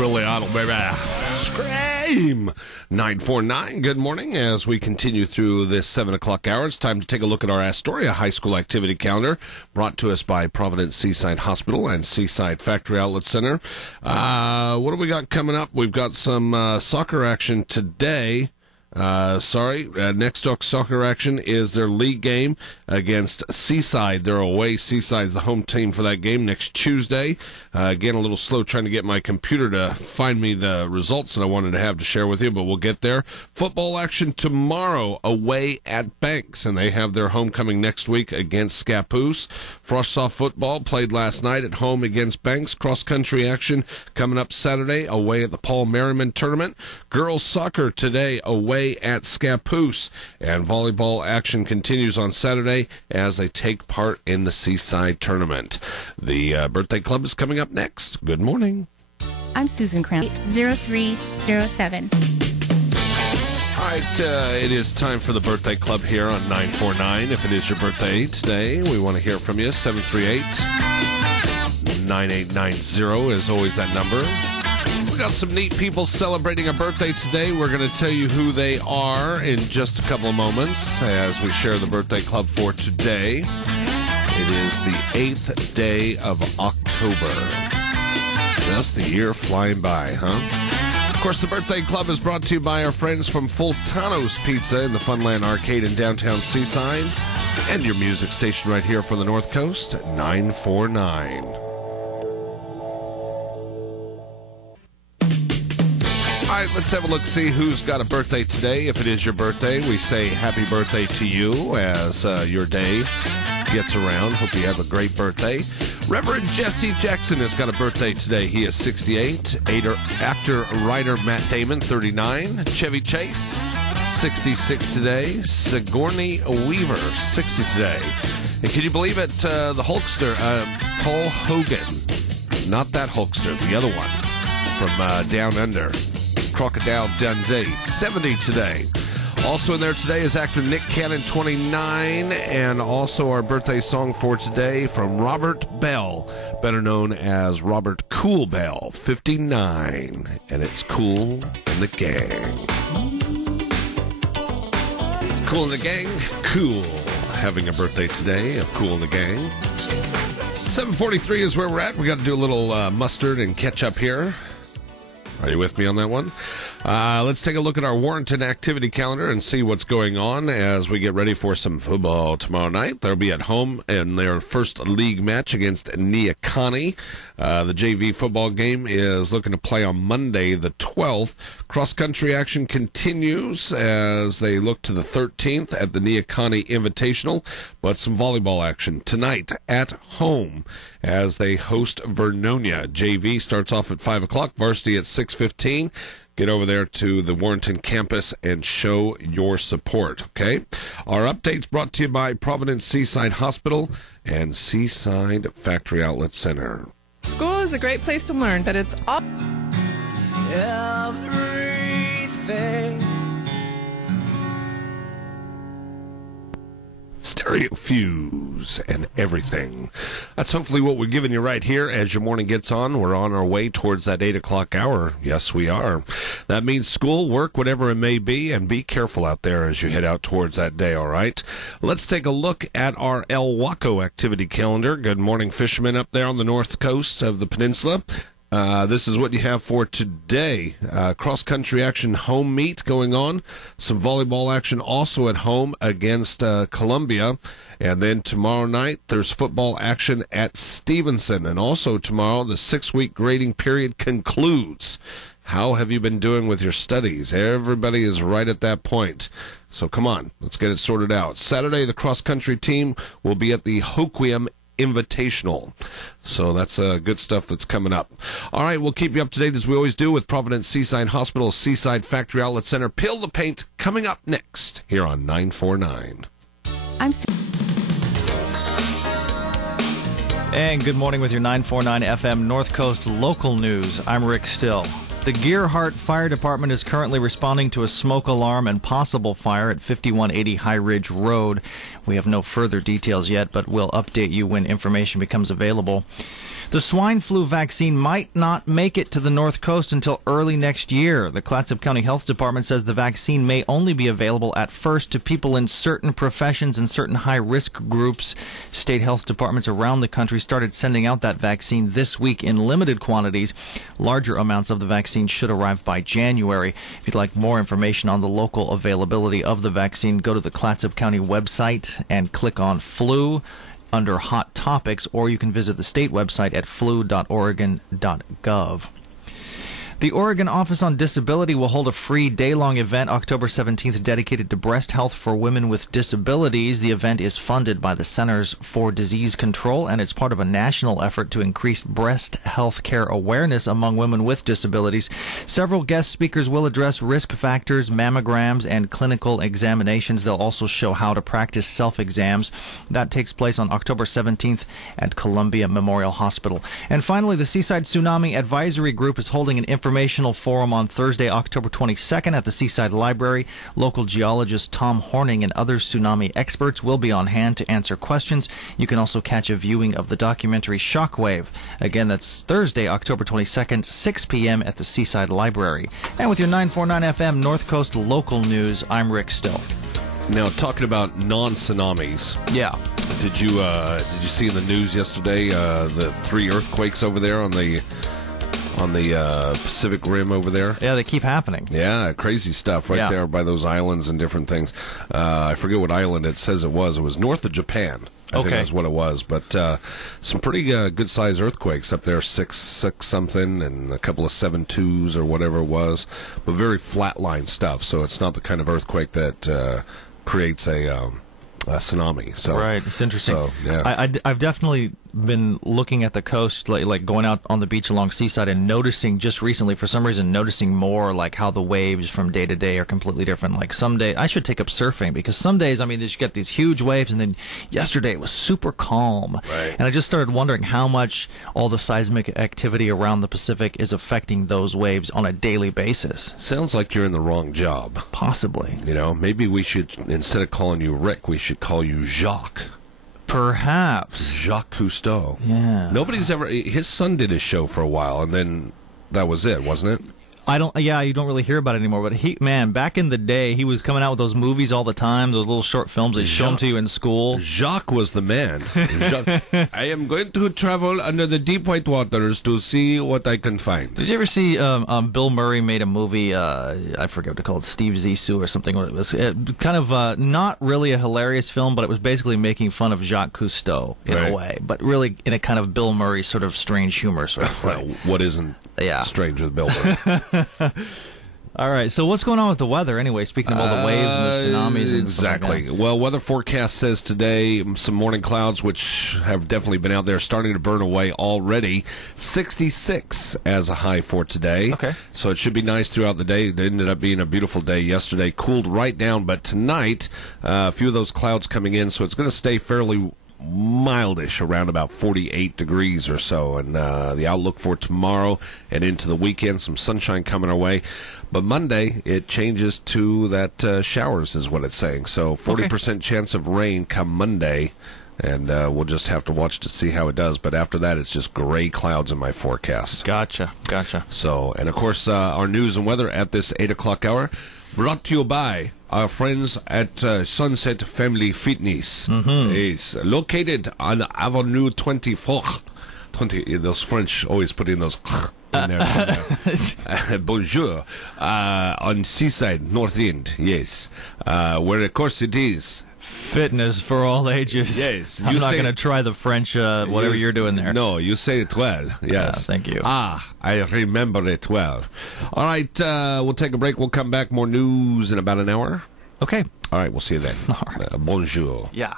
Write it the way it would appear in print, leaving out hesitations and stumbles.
Billy Idol, baby. Scream! 949, good morning. As we continue through this 7 o'clock hour, it's time to take a look at our Astoria High School activity calendar, brought to us by Providence Seaside Hospital and Seaside Factory Outlet Center. What do we got coming up? We've got some soccer action today. Next soccer action is their league game against Seaside. They're away. Seaside's the home team for that game next Tuesday. Again, a little slow trying to get my computer to find me the results that I wanted to have to share with you, but we'll get there. Football action tomorrow away at Banks, and they have their homecoming next week against Scappoose. Frost-soft football played last night at home against Banks. Cross-country action coming up Saturday away at the Paul Merriman Tournament. Girls soccer today away at Scappoose, and volleyball action continues on Saturday as they take part in the Seaside tournament. The birthday club is coming up next. Good morning. I'm Susan Cramp, 0307. All right, it is time for the birthday club here on 949. If it is your birthday today, we want to hear from you. 738-9890 is always that number. We got some neat people celebrating a birthday today. We're going to tell you who they are in just a couple of moments as we share the birthday club for today. It is the 8th day of October. Just the year flying by, huh? Of course, the birthday club is brought to you by our friends from Fultano's Pizza in the Funland Arcade in downtown Seaside, and your music station right here for the North Coast, 949. All right, let's have a look, see who's got a birthday today. If it is your birthday, we say happy birthday to you as your day gets around. Hope you have a great birthday. Reverend Jesse Jackson has got a birthday today. He is 68. Actor, writer Matt Damon, 39. Chevy Chase, 66 today. Sigourney Weaver, 60 today. And can you believe it, the Hulkster, Paul Hogan, not that Hulkster, the other one from Down Under, Crocodile Dundee, 70 today. Also in there today is actor Nick Cannon, 29, and also our birthday song for today from Robert Bell, better known as Robert Cool Bell, 59, and it's Cool and the Gang. Cool and the Gang, cool. Having a birthday today of Cool and the Gang. 7:43 is where we're at. We got to do a little mustard and ketchup here. Are you with me on that one? Let's take a look at our Warrenton activity calendar and see what's going on as we get ready for some football tomorrow night. They'll be at home in their first league match against Neocani. The JV football game is looking to play on Monday the 12th. Cross-country action continues as they look to the 13th at the Neocani Invitational, but some volleyball action tonight at home as they host Vernonia. JV starts off at 5 o'clock, varsity at 6:15. Get over there to the Warrenton campus and show your support, okay? Our updates brought to you by Providence Seaside Hospital and Seaside Factory Outlet Center. School is a great place to learn, but it's all... Everything. Stereo fuse and everything. That's hopefully what we're giving you right here as your morning gets on. We're on our way towards that 8 o'clock hour. Yes, we are. That means school, work, whatever it may be, and be careful out there as you head out towards that day, all right? Let's take a look at our El Waco activity calendar. Good morning, fishermen up there on the north coast of the peninsula. This is what you have for today. Cross-country action home meet going on. Some volleyball action also at home against Columbia. And then tomorrow night, there's football action at Stevenson. And also tomorrow, the 6-week grading period concludes. How have you been doing with your studies? Everybody is right at that point. So come on, let's get it sorted out. Saturday, the cross-country team will be at the Hoquiam Invitational. So that's good stuff that's coming up. All right, we'll keep you up to date as we always do with Providence Seaside Hospital, Seaside Factory Outlet Center. Peel the Paint coming up next here on 949. And good morning with your 949 FM North Coast local news. I'm Rick Still. The Gearhart Fire Department is currently responding to a smoke alarm and possible fire at 5180 High Ridge Road. We have no further details yet, but we'll update you when information becomes available. The swine flu vaccine might not make it to the North Coast until early next year. The Clatsop County Health Department says the vaccine may only be available at first to people in certain professions and certain high-risk groups. State health departments around the country started sending out that vaccine this week in limited quantities. Larger amounts of the vaccine should arrive by January. If you'd like more information on the local availability of the vaccine, go to the Clatsop County website and click on flu under Hot Topics, or you can visit the state website at flu.oregon.gov. The Oregon Office on Disability will hold a free day-long event October 17th dedicated to breast health for women with disabilities. The event is funded by the Centers for Disease Control, and it's part of a national effort to increase breast health care awareness among women with disabilities. Several guest speakers will address risk factors, mammograms, and clinical examinations. They'll also show how to practice self-exams. That takes place on October 17th at Columbia Memorial Hospital. And finally, the Seaside Tsunami Advisory Group is holding an informational forum on Thursday, October 22nd at the Seaside Library. Local geologist Tom Horning and other tsunami experts will be on hand to answer questions. You can also catch a viewing of the documentary Shockwave. Again, that's Thursday, October 22nd, 6 p.m. at the Seaside Library. And with your 949 FM North Coast local news, I'm Rick Still. Now, talking about non-tsunamis. Yeah. Did you see in the news yesterday the 3 earthquakes over there on the Pacific Rim over there? Yeah, they keep happening. Yeah, crazy stuff right there by those islands and different things. I forget what island it says it was. It was north of Japan. I think that's what it was. But some pretty good-sized earthquakes up there, 6 something, and a couple of 7.2s or whatever it was. But very flatline stuff, so it's not the kind of earthquake that creates a tsunami. So, right, it's interesting. So, yeah. I've definitely been looking at the coast, like going out on the beach along Seaside and noticing just recently, for some reason, noticing more like how the waves from day to day are completely different. Like some day, I should take up surfing because some days, I mean, you get these huge waves, and then yesterday it was super calm. Right. And I just started wondering how much all the seismic activity around the Pacific is affecting those waves on a daily basis. Sounds like you're in the wrong job. Possibly. You know, maybe we should, instead of calling you Rick, we should call you Jacques. Perhaps. Jacques Cousteau. Yeah. Nobody's ever... His son did his show for a while, and then that was it, wasn't it? You don't really hear about it anymore, but back in the day, he was coming out with those movies all the time, those little short films they show them to you in school. Jacques was the man. I am going to travel under the deep white waters to see what I can find. Did you ever see Bill Murray made a movie, I forget what it's called, Steve Zissou or something. It was kind of not really a hilarious film, but it was basically making fun of Jacques Cousteau in a way, but really in a kind of Bill Murray sort of strange humor sort of way. What isn't strange with Bill Murray? All right, so what's going on with the weather anyway, speaking of all the waves and the tsunamis and exactly. Stuff like that? Well, weather forecast says today some morning clouds, which have definitely been out there, starting to burn away already. 66 as a high for today. Okay. So it should be nice throughout the day. It ended up being a beautiful day yesterday. Cooled right down, but tonight, a few of those clouds coming in, so it's going to stay fairly mildish, around about 48 degrees or so. And the outlook for tomorrow and into the weekend, some sunshine coming our way. But Monday, it changes to that showers is what it's saying. So 40% chance of rain come Monday. And we'll just have to watch to see how it does. But after that, it's just gray clouds in my forecast. Gotcha. So, and of course, our news and weather at this 8 o'clock hour, brought to you by our friends at Sunset Family Fitness. Is located on Avenue 24. Those French always put in those in there. Bonjour. On Seaside, North End, yes. Where, of course, it is fitness for all ages. Yes. I'm not going to try the French, whatever you're doing there. No, you say it well. Yes. Thank you. I remember it well. All right, we'll take a break. We'll come back. More news in about an hour. Okay. All right, we'll see you then. All right. Bonjour. Yeah.